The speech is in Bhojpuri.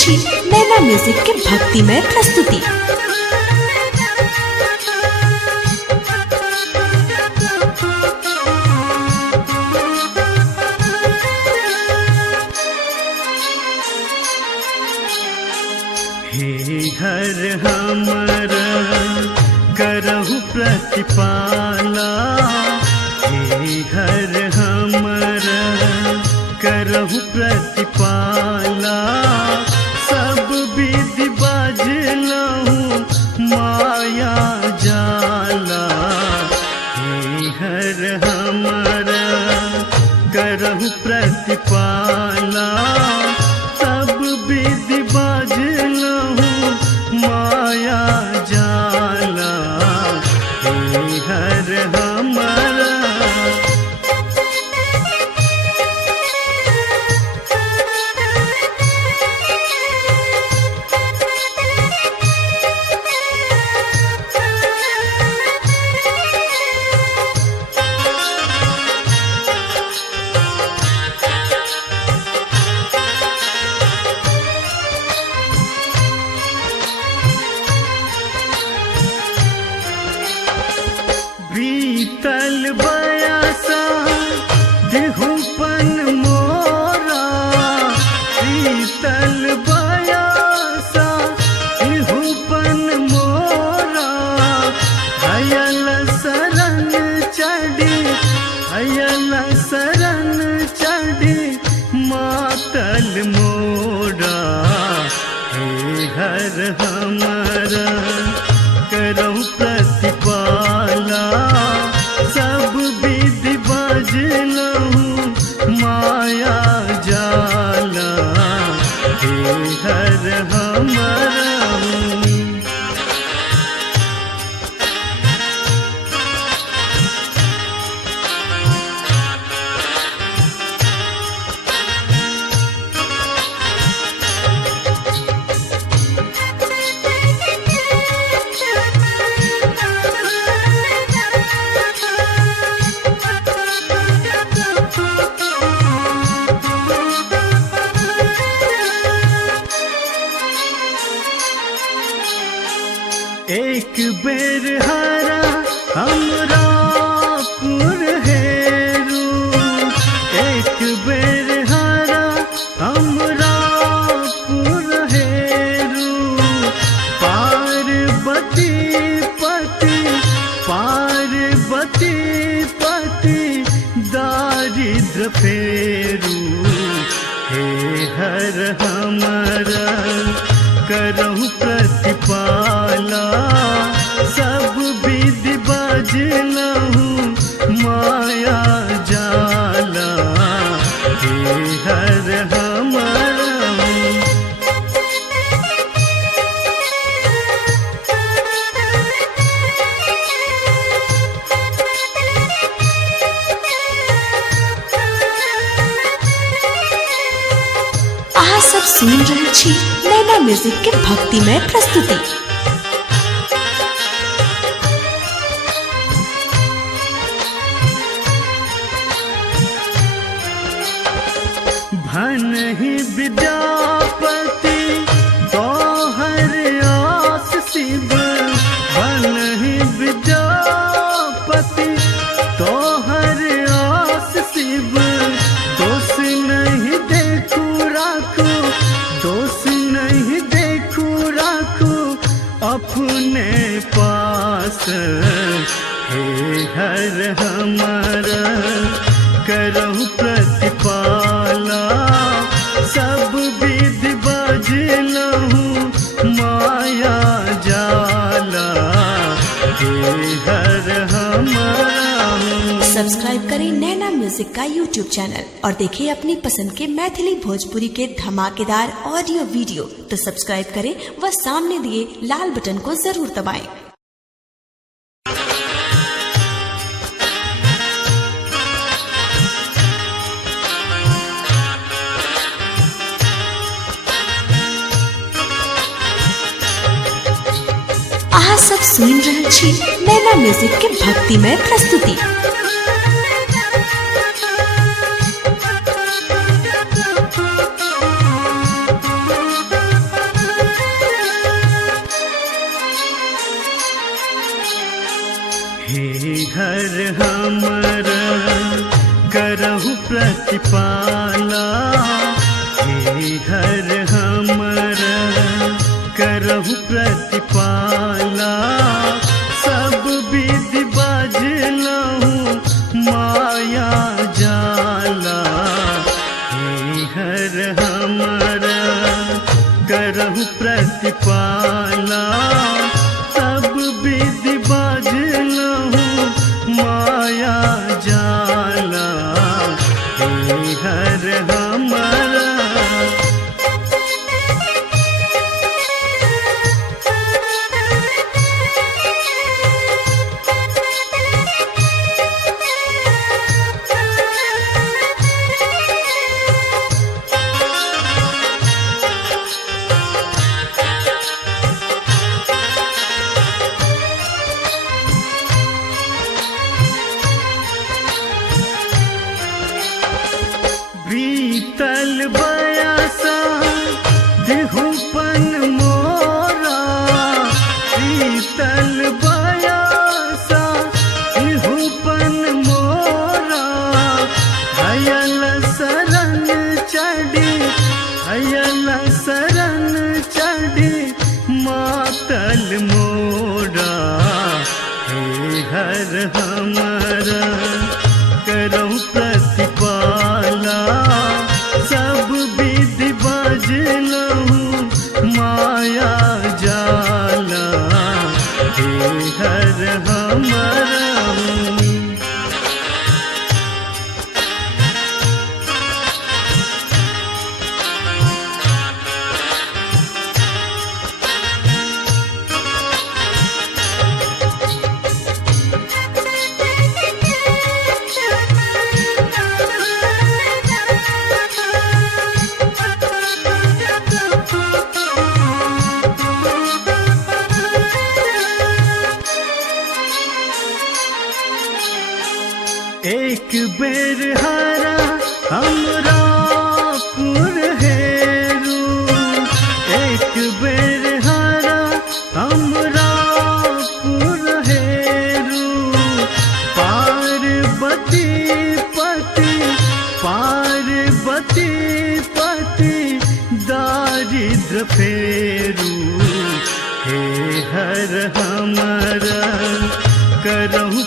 छी नैना म्यूजिक के भक्तिमय प्रस्तुति। हे हर हमर करहु प्रतिपाला, हे हर हमर करहु प्रतिपाला, सब विधि बाजलहु माया जाला। हे हर हमर करहु प्रतिपाला, सब विधि बाजलहु माया जाला। हे हर हमर बीतल बयासा देहुपन मोरा, बीतल बयासा देहुपन मोरा, अयल शरण चढ़ी, अयल शरण चढ़ी मातल मोरा। हे हर हमर करहु प्रतिपाला, सब विधि बाजलहु माया जाला। हे हर हमर एक बेर हरा हमरा पुर हेरू, एक बेर हरा हमरा पुर हेरू, पार्वती पति, पार्वती पति दारिद्र फेरू। हे हर हमर करहु प्रतिपाला, सब विधि बाजलहु माया जाला। हे हर हमर अहाँ सब सुन रहल छी नैना म्यूजिक के भक्तिमय प्रस्तुति। भनहि विद्यापति तोहर आस शिव, भनहि विद्यापति तोहर आस शिव, दोष नहीं देखू राखू, दोष नहीं देखू राखू अपने पास। हे हर हमर करहु प्रतिपाला, सब विधि बाजलहु माया जाला। हे हर हमर सब्सक्राइब करें नैना म्यूजिक का यूट्यूब चैनल और देखें अपनी पसंद के मैथिली भोजपुरी के धमाकेदार ऑडियो वीडियो। तो सब्सक्राइब करें व सामने दिए लाल बटन को जरूर दबाएं। अहाँ सब सुन रहल छी नैना म्यूजिक के भक्तिमय प्रस्तुति। करहु प्रतिपाला हे हर हमर करहु प्रतिपाला सब विधि बाझलहु माया जाला हे हर हमर करहु प्रतिपाला सब विधि बाझलहु माया जाला हे हर हमर बीतल बयासा देहुपन मोरा बीतल बयासा देहुपन मोरा हयल शरण चढ़ी हयल शरण चढ़ी मातल मोरा हे हर हमर करहु प्रतिपाला सब विधि बाझलहु माया जाला हे हर हमर एक बेर हरा हमरा पुर हेरू एक बेर हरा हमरा पुर हेरू पार्वती पति दारिद्र फेरू हे हर हमर करहु